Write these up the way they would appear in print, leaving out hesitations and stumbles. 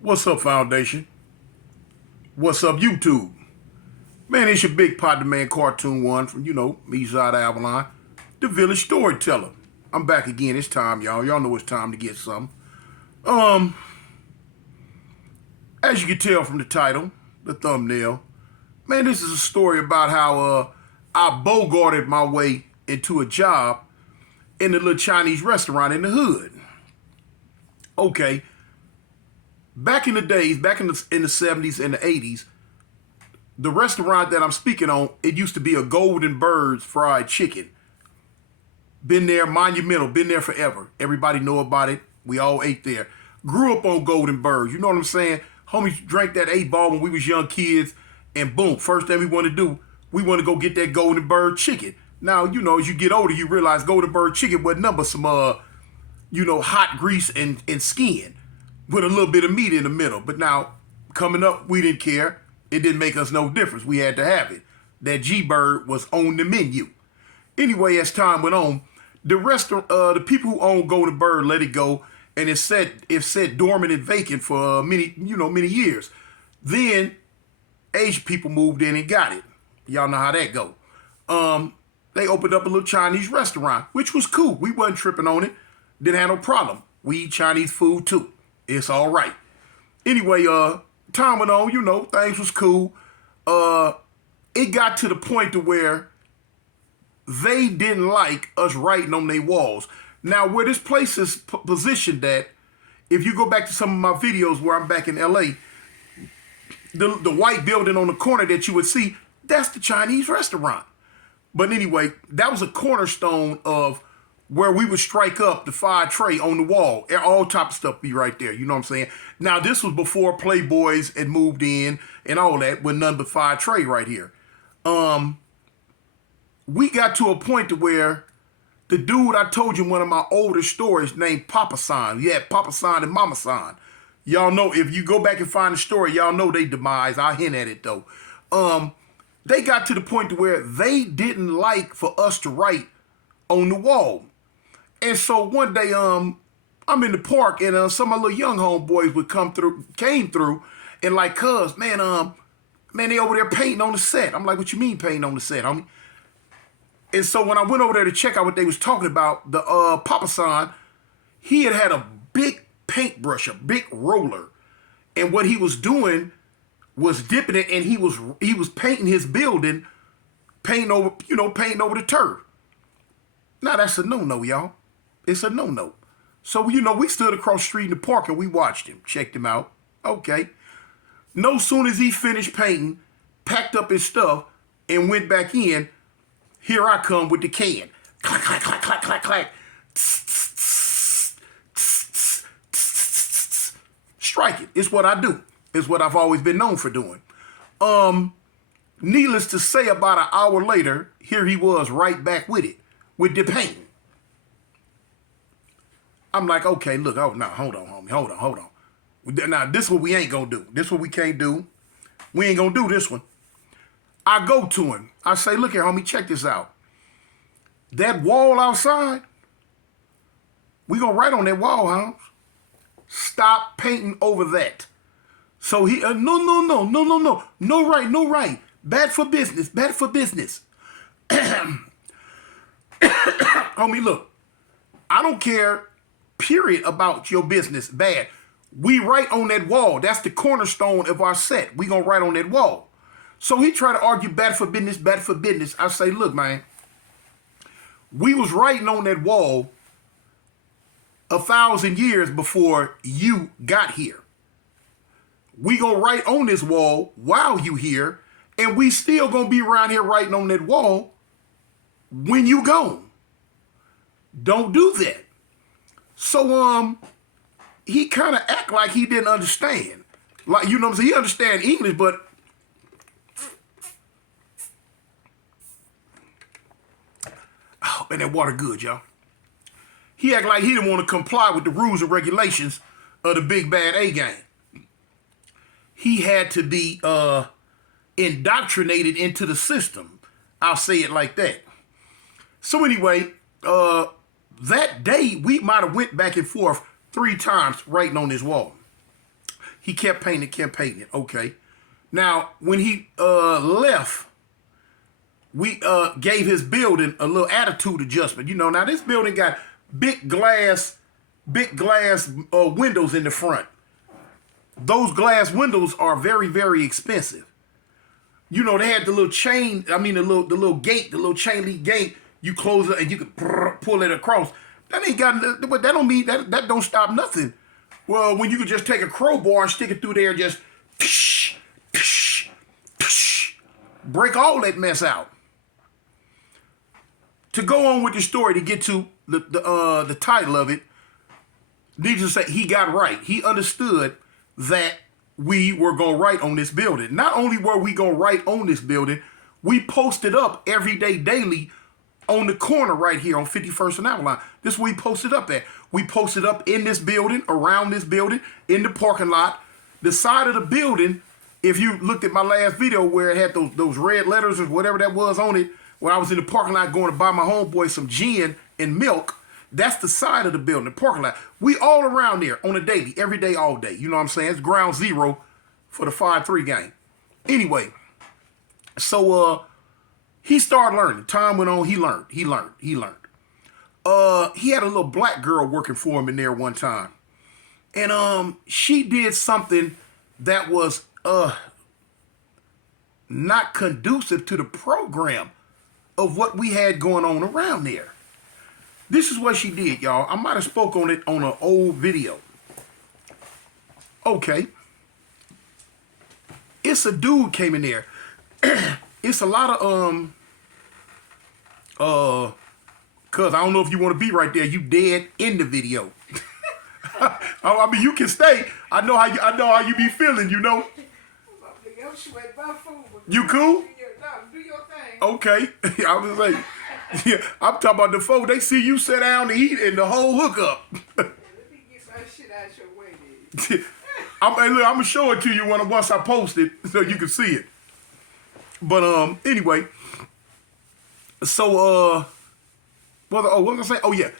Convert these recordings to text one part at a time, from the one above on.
What's up, Foundation? What's up, YouTube? Man, it's your big partner, man, Cartoon One from, me, Zod Avalon, the village storyteller. I'm back again. It's time, y'all. Y'all know it's time to get something. Um, as you can tell from the title, the thumbnail, man, this is a story about how I bogarted my way into a job in a little Chinese restaurant in the hood. Okay, back in the days, back in the 70s and the 80s, the restaurant that I'm speaking on, it used to be a Golden Birds fried chicken. Been there, monumental, been there forever. Everybody know about it. We all ate there. Grew up on Golden Birds. You know what I'm saying? Homies drank that 8 ball when we was young kids, and boom, first thing we want to do, we want to go get that Golden Bird chicken. Now, as you get older, you realize Golden Bird chicken wasn't nothing but some, hot grease and skin with a little bit of meat in the middle. But now, coming up, we didn't care. It didn't make us no difference. We had to have it. That G-Bird was on the menu. Anyway, as time went on, the people who owned Golden Bird let it go, and it sat dormant and vacant for many years. Then Asian people moved in and got it. Y'all know how that go. They opened up a little Chinese restaurant, which was cool. We wasn't tripping on it. Didn't have no problem. We eat Chinese food too. It's all right. Anyway, time went on, things was cool. It got to the point to where they didn't like us writing on their walls. Now, where this place is positioned at, if you go back to some of my videos where I'm back in LA, the white building on the corner that you would see, that's the Chinese restaurant. But anyway, that was a cornerstone of where we would strike up the fire tray on the wall. All type of stuff be right there. You know what I'm saying? Now, this was before Playboys had moved in and all that, with none but fire tray right here. We got to a point to where the dude I told you in one of my older stories named Papa San. Yeah, Papa San and Mama San. Y'all know, if you go back and find the story, y'all know they demise. I hint at it though. They got to the point to where they didn't like for us to write on the wall. And so one day, I'm in the park, and some of my little young homeboys came through, and like, cuz, man, they over there painting on the set. I'm like, what you mean painting on the set, homie? And so when I went over there to check out what they was talking about, the Papa San, he had a big paintbrush, a big roller, and what he was doing was dipping it, and he was painting his building, painting over the turf. Now that's a no-no, y'all. It's a no-no. So, we stood across the street in the park and we watched him, checked him out. Okay. No soon as he finished painting, packed up his stuff, and went back in, here I come with the can. Clack, clack, clack, clack, clack, clack. Strike it. It's what I do. It's what I've always been known for doing. Needless to say, about an hour later, here he was right back with it, with the painting. I'm like, okay, look, hold on, homie, hold on. Now, this is what we ain't gonna do. This is what we can't do. We ain't gonna do this one. I go to him. I say, look here, homie, check this out. That wall outside, we gonna write on that wall, huh? Stop painting over that. So he, no right. Bad for business. Homie, look, I don't care, period, about your business bad. We write on that wall. That's the cornerstone of our set. We gonna write on that wall. So he tried to argue bad for business. I say, look, man, we was writing on that wall 1,000 years before you got here. We gonna write on this wall while you here, and we still gonna be around here writing on that wall when you gone. Don't do that. So he kind of act like he didn't understand. Like, what I'm saying? He understand English, but oh man, that water good, y'all. He act like he didn't want to comply with the rules and regulations of the big bad A gang. He had to be indoctrinated into the system. I'll say it like that. So anyway, that day we might have went back and forth 3 times writing on this wall. He kept painting. Okay. Now, when he left, we gave his building a little attitude adjustment. You know, now this building got big glass windows in the front. Those glass windows are very, very expensive. You know, they had the little chain, the little gate, the little chain link gate. You close it and you can pull it across. That ain't got, but that don't mean, that don't stop nothing. Well, when you could just take a crowbar and stick it through there and just break all that mess out. To go on with the story, to get to the title of it, needless to say, he got right. He understood that we were going to write on this building. Not only were we going to write on this building, we posted up every day, daily, on the corner right here on 51st and Avalon. This is where we posted up at. We posted up in this building, around this building, in the parking lot. The side of the building, if you looked at my last video where it had those red letters or whatever that was on it, when I was in the parking lot going to buy my homeboy some gin and milk, that's the side of the building, the parking lot. We all around there on a daily, every day, all day. You know what I'm saying? It's ground zero for the 5-3 game. Anyway, so he started learning. Time went on, he learned. He had a little black girl working for him in there one time. And she did something that was not conducive to the program of what we had going on around there. This is what she did, y'all. I might have spoke on it on an old video. Okay. It's a dude came in there. It's a lot of cuz I don't know if you want to be right there. You dead in the video. I mean, you can stay. I know how you be feeling, you know. You cool? Do your thing. Okay. I was like, yeah, I'm talking about the folks. They see you sit down and eat and the whole hookup. Let me get my shit out your way, then. I'm gonna show it to you once I post it so you can see it. But anyway, so what was I saying? Oh yeah.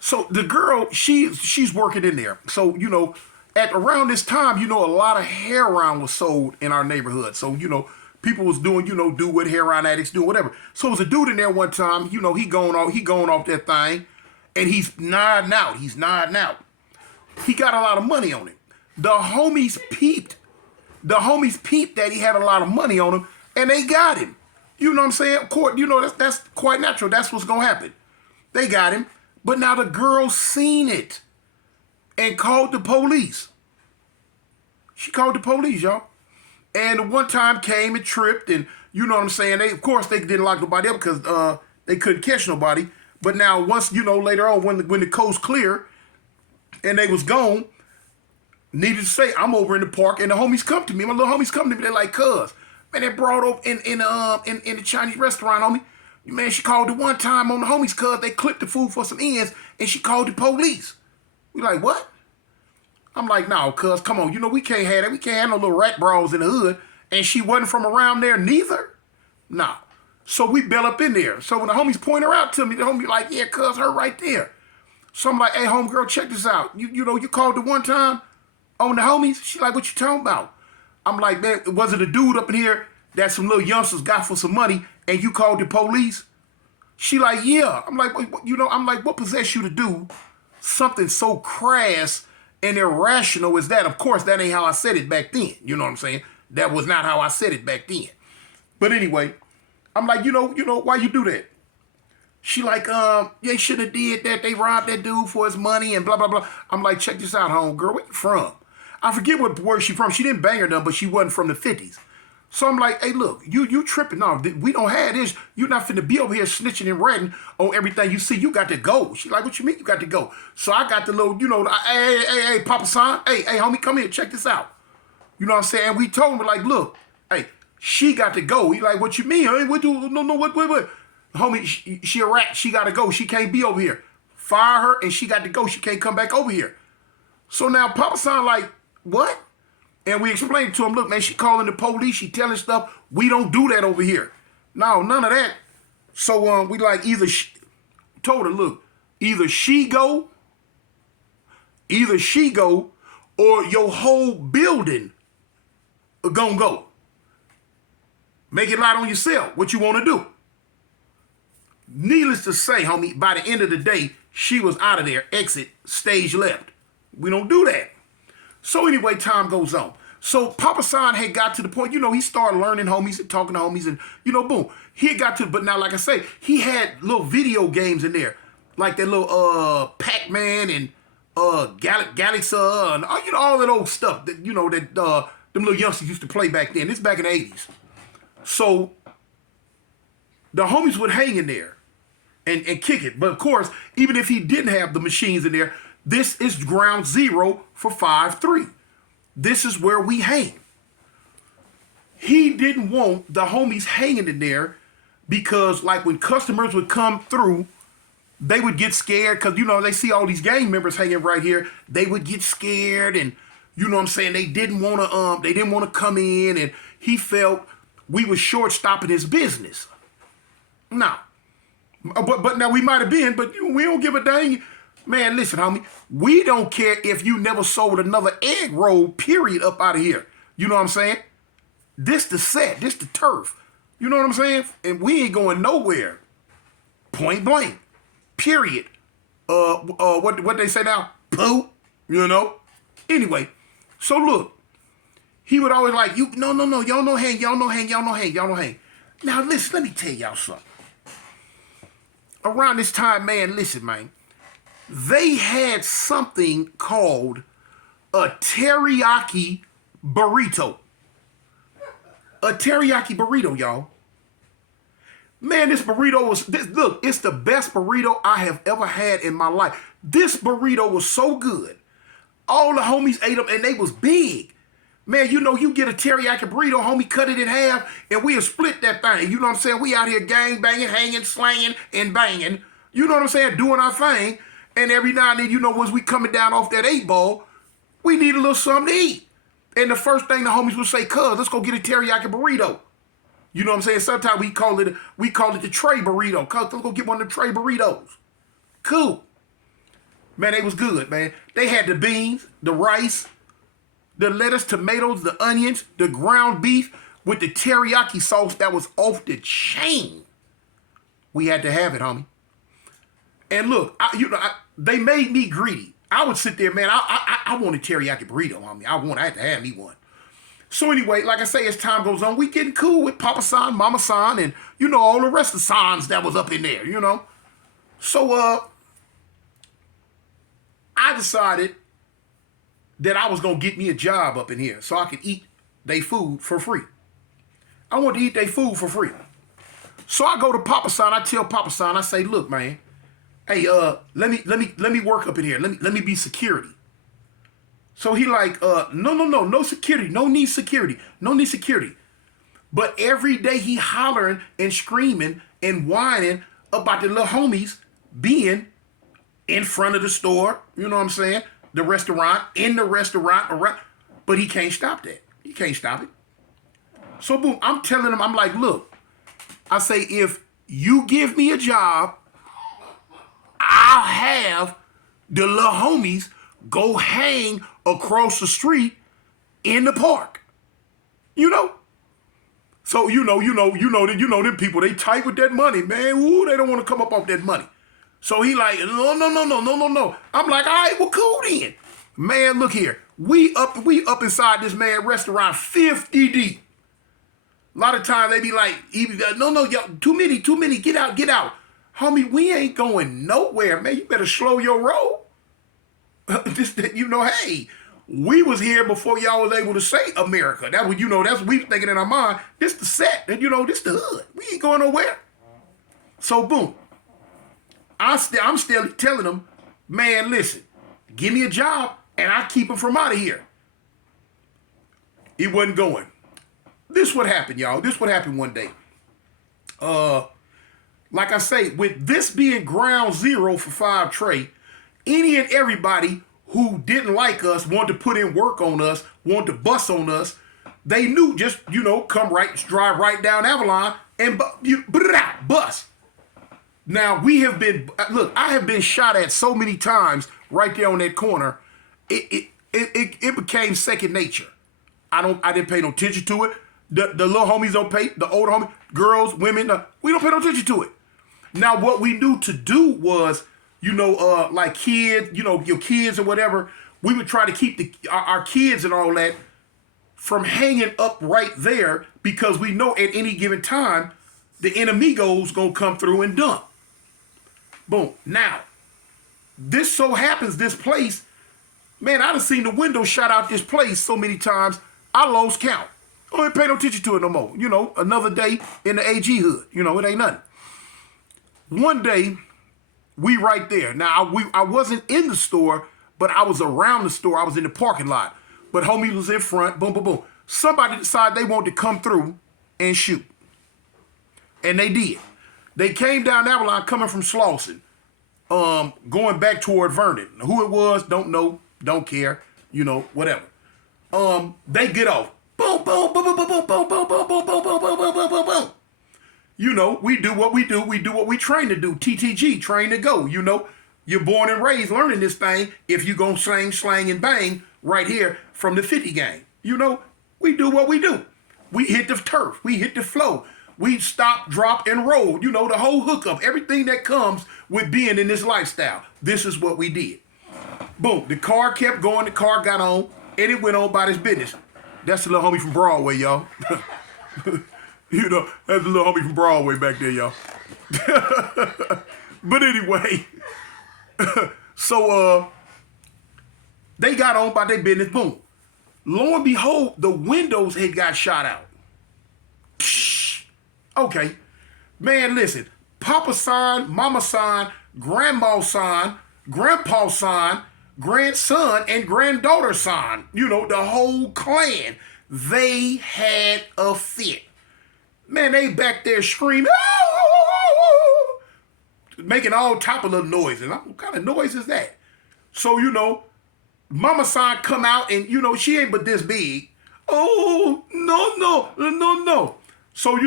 So the girl, she's working in there. So, you know, at around this time, you know, a lot of heroin was sold in our neighborhood. So, you know, people was doing, you know, do what heroin addicts do, whatever. So there was a dude in there one time, you know, he going off that thing, and he's nodding out. He got a lot of money on him. The homies peeped that he had a lot of money on him, and they got him. You know what I'm saying? Of course, you know, that's quite natural. That's what's gonna happen. They got him. But now the girl seen it and called the police. She called the police, y'all. And one time came and tripped, and you know what I'm saying? Of course, they didn't lock nobody up because they couldn't catch nobody. But now once, you know, later on when the coast clear and they was gone, needless to say, I'm over in the park and the homies come to me. My little homies come to me. They're like, cuz, man, they brought over in the Chinese restaurant, homie. Man, she called it one time on the homies cuz they clipped the food for some ends and she called the police. We like, what? I'm like, no, cuz, come on. You know, we can't have that. We can't have no little rat brawls in the hood. And she wasn't from around there neither. Nah. So we bail up in there. So when the homies point her out to me, the homie like, yeah, cuz, her right there. So I'm like, hey, homegirl, check this out. You know, you called the one time on the homies? She like, what you talking about? I'm like, man, was it a dude up in here that some little youngsters got for some money and you called the police? She like, yeah. I'm like, you know, what possessed you to do something so crass and irrational as that? Of course, that ain't how I said it back then. You know what I'm saying? That was not how I said it back then. But anyway, I'm like, you know, why you do that? She like, they shouldn't have did that. They robbed that dude for his money and blah, blah, blah. I'm like, check this out, homegirl. Where you from? I forget where she from. She didn't bang her none, but she wasn't from the 50s. So I'm like, hey, look, you tripping. No, we don't have this. You're not finna be over here snitching and ratting on everything you see. You got to go. She like, what you mean you got to go? So I got the little, you know, hey, Papa San, hey, homie, come here, check this out. You know what I'm saying? And we told him, like, look, hey, she got to go. He like, what you mean? Hey, what? Homie, she a rat. She got to go. She can't be over here. Fire her, and she got to go. She can't come back over here. So now Papa San like, what? And we explained to him, look, man, she calling the police. She telling stuff. We don't do that over here. No, none of that. So we like told her, look, either she go or your whole building gonna go. Make it light on yourself what you want to do. Needless to say, homie, by the end of the day, she was out of there. Exit, stage left. We don't do that. So anyway, time goes on. So Papa San had got to the point, he started learning homies and talking to homies and, boom. He had got to, but now, like I say, he had little video games in there. Like that little Pac-Man and Galaxy and, all that old stuff that, that them little youngsters used to play back then. This back in the 80s. So the homies would hang in there and kick it. But of course, even if he didn't have the machines in there, this is ground zero for 5-3. This is where we hang. He didn't want the homies hanging in there because, like, when customers would come through, they would get scared because, they see all these gang members hanging right here. They would get scared and, they didn't want to come in, and he felt we were short-stopping his business. Now, but now we might have been, but we don't give a dang. Man, listen, homie, we don't care if you never sold another egg roll, period, up out of here. You know what I'm saying? This the set, this the turf. You know what I'm saying? And we ain't going nowhere. Point blank. Period. What they say now? Pooh. Anyway, so look, he would always like, no, y'all no hang. Now listen, let me tell y'all something. Around this time, man, listen, man, they had something called a teriyaki burrito. A teriyaki burrito, y'all. Man, this burrito look, it's the best burrito I have ever had in my life. This burrito was so good. All the homies ate them, and they was big. Man, you get a teriyaki burrito, homie, cut it in half, and we'll split that thing. You know what I'm saying? We out here gang banging, hanging, slanging, and banging. You know what I'm saying? Doing our thing. And every now and then, as we coming down off that 8-ball, we need a little something to eat. And the first thing the homies would say, cuz, let's go get a teriyaki burrito. You know what I'm saying? Sometimes we call it the tray burrito. Cuz, let's go get one of the tray burritos. Cool. Man, they was good, man. They had the beans, the rice, the lettuce, tomatoes, the onions, the ground beef with the teriyaki sauce that was off the chain. We had to have it, homie. And look, they made me greedy. I would sit there, man. I want a teriyaki burrito, homie. I had to have me one. So anyway, like I say, as time goes on, we getting cool with Papa San, Mama San, and all the rest of Sans that was up in there. So I decided that I was gonna get me a job up in here so I could eat their food for free. I want to eat their food for free. So I go to Papa San. I tell Papa San, I say, look, man. Hey, let me work up in here. Let me be security. So he like, no security. No need security. But every day he hollering and screaming and whining about the little homies being in front of the store. You know what I'm saying? The restaurant, in the restaurant, around. But he can't stop that. He can't stop it. So boom, I'm telling him, I'm like, look, I say, if you give me a job, I'll have the little homies go hang across the street in the park. So them people, they tight with that money, man. Ooh, they don't want to come up off that money. So he like, no. I'm like, all right, well, cool then. Man, look here. We up inside this man restaurant 50 deep. A lot of times they be like, no, y'all, too many, get out. Homie, we ain't going nowhere, man. You better slow your roll. Hey, we was here before y'all was able to say America. That's what that's what we was thinking in our mind. This the set, and this the hood. We ain't going nowhere. So boom. I'm still telling them, man, listen, give me a job and I keep them from out of here. He wasn't going. This what happened, y'all. This what happened one day. Like I say, with this being ground zero for 5 Trey, any and everybody who didn't like us, wanted to put in work on us, wanted to bust on us, they knew just, drive right down Avalon and bust. Now, I have been shot at so many times right there on that corner. it became second nature. I didn't pay no attention to it. The little homies don't pay, the older homies, girls, women, we don't pay no attention to it. Now, what we knew to do was, like kids, your kids or whatever, we would try to keep our kids and all that from hanging up right there because we know at any given time, the enemigos gonna come through and dump. Boom. Now, this so happens, this place, man, I done seen the window shot out this place so many times, I lost count. I don't pay no attention to it no more. Another day in the AG hood. It ain't nothing. One day, we right there. Now, I wasn't in the store, but I was around the store. I was in the parking lot. But homie was in front, boom, boom, boom. Somebody decided they wanted to come through and shoot. And they did. They came down Avalon coming from Slauson, going back toward Vernon. Who it was, don't know, don't care, whatever. They get off. Boom, boom, boom, boom, boom, boom, boom, boom, boom, boom, boom, boom, boom, boom, boom, boom, boom. We do what we do. We do what we train to do. TTG, train to go. You're born and raised learning this thing. If you gonna slang, and bang right here from the 50 game. We do what we do. We hit the turf. We hit the flow. We stop, drop, and roll. The whole hookup, everything that comes with being in this lifestyle. This is what we did. Boom. The car kept going. The car got on, and it went on about its business. That's the little homie from Broadway, y'all. That's the little homie from Broadway back there, y'all. But anyway, so they got on by their business. Boom. Lo and behold, the windows had got shot out. Psh. Okay. Man, listen. Papa son, mama son, grandma son, grandpa son, grandson, and granddaughter son. The whole clan. They had a fit. Man, they back there screaming, oh, making all type of little noises. What kind of noise is that? So, Mama son come out and, she ain't but this big. Oh, no. So,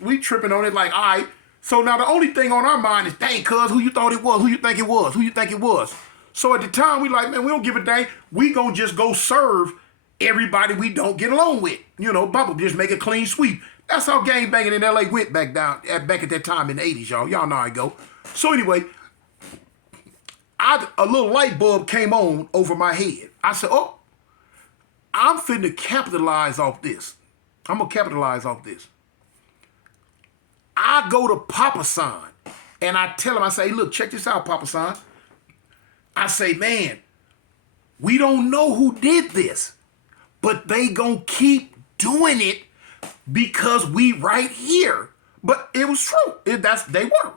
we tripping on it like, all right. So now the only thing on our mind is, dang, cuz, who you thought it was? Who you think it was? Who you think it was? So at the time, we like, man, we don't give a dang. We gonna just go serve everybody we don't get along with. Bubba, just make a clean sweep. That's how gang banging in LA went back at that time in the 80s, y'all. Y'all know how I go. So anyway, a little light bulb came on over my head. I said, oh, I'm finna capitalize off this. I'm gonna capitalize off this. I go to Papa San and I tell him, I say, look, check this out, Papa San. I say, man, we don't know who did this, but they gonna keep doing it because we right here. But it was true. They were.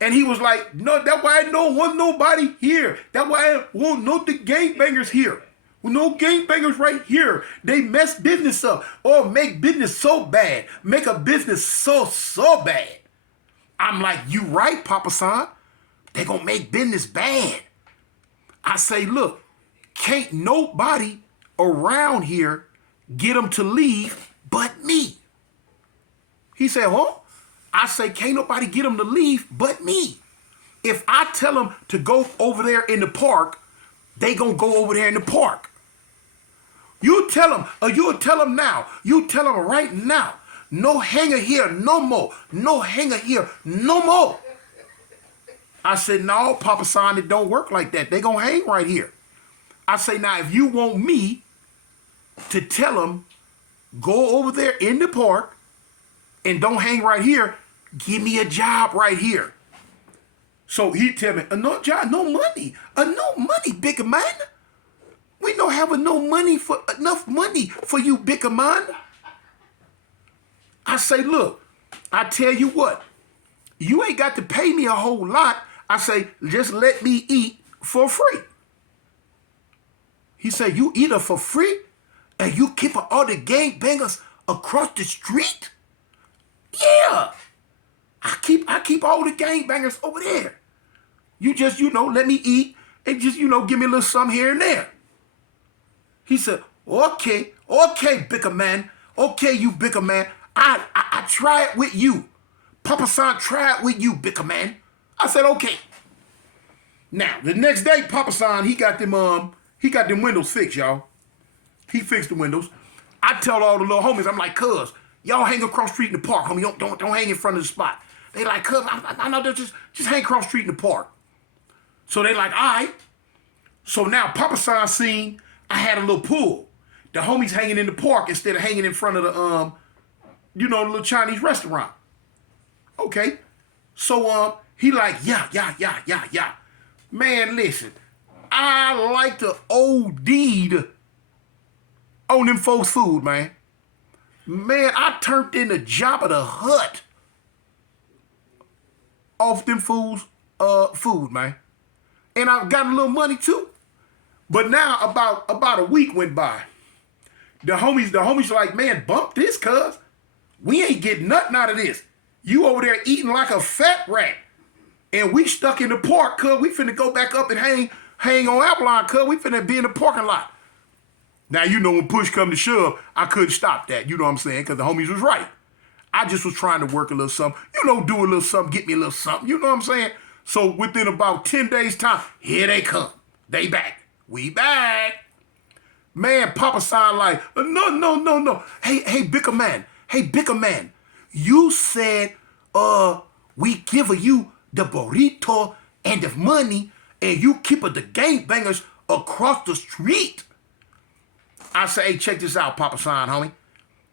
And he was like, no, that's why I don't want nobody here. That's why I want no the gangbangers here. No gangbangers right here. They mess business up or make business so bad. Make a business so bad. I'm like, you right, Papa San. They gonna make business bad. I say, look, can't nobody around here get them to leave but me. He said, huh? I say, can't nobody get them to leave but me. If I tell them to go over there in the park, they gonna go over there in the park. You tell them, or you'll tell them now. You tell them right now. No hanger here no more. No hanger here no more. I said, no, Papa San, it don't work like that. They gonna hang right here. I say, now, if you want me to tell them, go over there in the park and don't hang right here, give me a job right here. So he tell me, no job, no money. No money, bigger man. We don't have enough money for you, bigger man. I say, look, I tell you what, you ain't got to pay me a whole lot. I say, just let me eat for free. He said, you eat her for free and you keep all the gangbangers across the street? Yeah. I keep all the gangbangers over there. You just, let me eat and just, give me a little something here and there. He said, okay, bigger man. Okay, you bigger man. I try it with you. Papa San, try it with you, bigger man. I said, okay. Now, the next day, Papa San, he got them He got them windows fixed, y'all. He fixed the windows. I tell all the little homies, I'm like, cuz, y'all hang across the street in the park, homie. Don't hang in front of the spot. They like, cuz, I know, just hang across the street in the park. So they like, all right. So now Papa San seen I had a little pool. The homies hanging in the park instead of hanging in front of the, the little Chinese restaurant. Okay. So, he like, yeah. Man, listen, I like to OD'd on them folks' food, man. Man, I turned in the Jabba the Hutt off them fools' food, man. And I got a little money too. But now about a week went by. The homies are like, man, bump this, cuz. We ain't getting nothing out of this. You over there eating like a fat rat. And we stuck in the park, cuz. We finna go back up and hang on Avalon, cuz. We finna be in the parking lot. Now, when push come to shove, I couldn't stop that. You know what I'm saying? Because the homies was right. I just was trying to work a little something. Do a little something, get me a little something. You know what I'm saying? So within about 10 days' time, here they come. They back. We back. Man, Papa San like, no. Hey, Bicker man. Hey, Bicker man. You said, we give you the burrito and the money, and you keep the gangbangers across the street. I say, hey, check this out, Papa San, homie.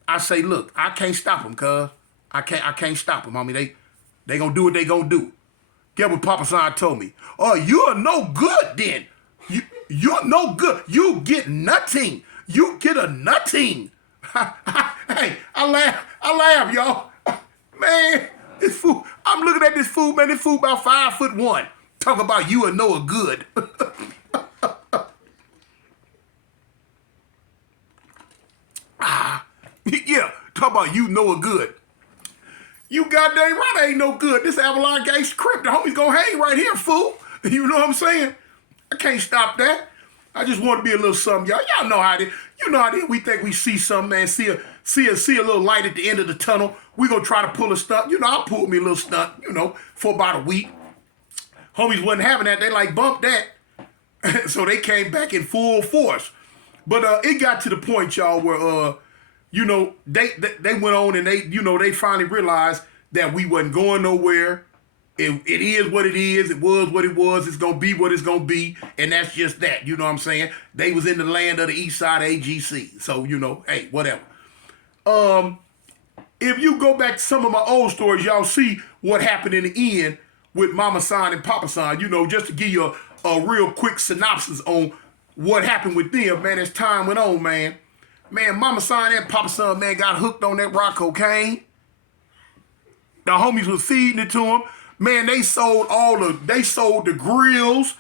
I say, look, I can't stop them, cuz. I can't stop them, homie. They gonna do what they gonna do. Get what Papa San told me. Oh, you're no good then. You're no good. You get nothing. You get a nothing. Hey, I laugh, y'all. Man, this food, I'm looking at this food, man. This food about 5'1". Talk about you are no good. Yeah, talk about you know a good. You goddamn right I ain't no good. This Avalon Gangsta Crip, the homies gonna hang right here, fool. You know what I'm saying? I can't stop that. I just want to be a little something, y'all. Y'all know how it is. You know how it is. We think we see something, man. See a little light at the end of the tunnel. We gonna try to pull a stunt. I pulled me a little stunt, for about a week. Homies wasn't having that. They like bumped that. So they came back in full force. But it got to the point, y'all, where they went on and they finally realized that we wasn't going nowhere. It is what it is. It was what it was. It's gonna be what it's gonna be, and that's just that. You know what I'm saying? They was in the land of the East Side AGC, so hey, whatever. If you go back to some of my old stories, y'all see what happened in the end with Mama San and Papa San. Just to give you a real quick synopsis on what happened with them, man. As time went on, man. Man, Mama San and Papa San, man, got hooked on that rock cocaine. The homies was feeding it to them. Man, they sold the grills,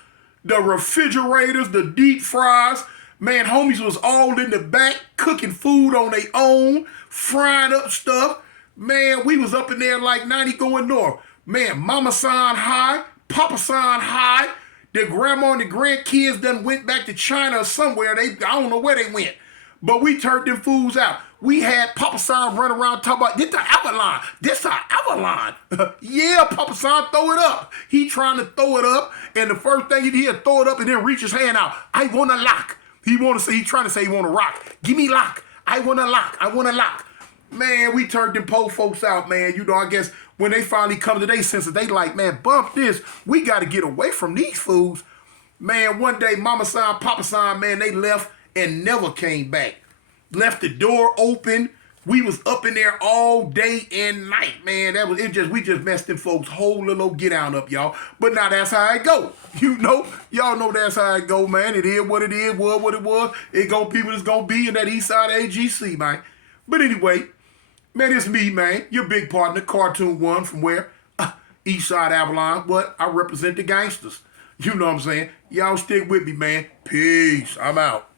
the refrigerators, the deep fries. Man, homies was all in the back cooking food on their own, frying up stuff. Man, we was up in there like 90 going north. Man, Mama San high, Papa San high. Their grandma and the grandkids done went back to China or somewhere. I don't know where they went. But we turned them fools out. We had Papa San run around talking about, this the Avalon. This the Avalon. Yeah, Papa San, throw it up. He trying to throw it up, and the first thing he did, throw it up and then reach his hand out. I want a lock. He trying to say he want a rock. Give me lock. I want a lock. I want a lock. Man, we turned them po folks out, man. I guess when they finally come to their senses, they like, man, bump this. We got to get away from these fools. Man, one day, Mama San, Papa San, man, they left and never came back. Left the door open. We was up in there all day and night, man. We just messed them folks whole little get out up, y'all. But now that's how it go. Y'all know that's how it go, man. It is what it is, was what it was. It gonna be what it's gonna be in that East Side AGC, man. But anyway, man, it's me, man. Your big partner, Cartoon One from where? East Side Avalon. But I represent the gangsters. You know what I'm saying? Y'all stick with me, man. Peace. I'm out.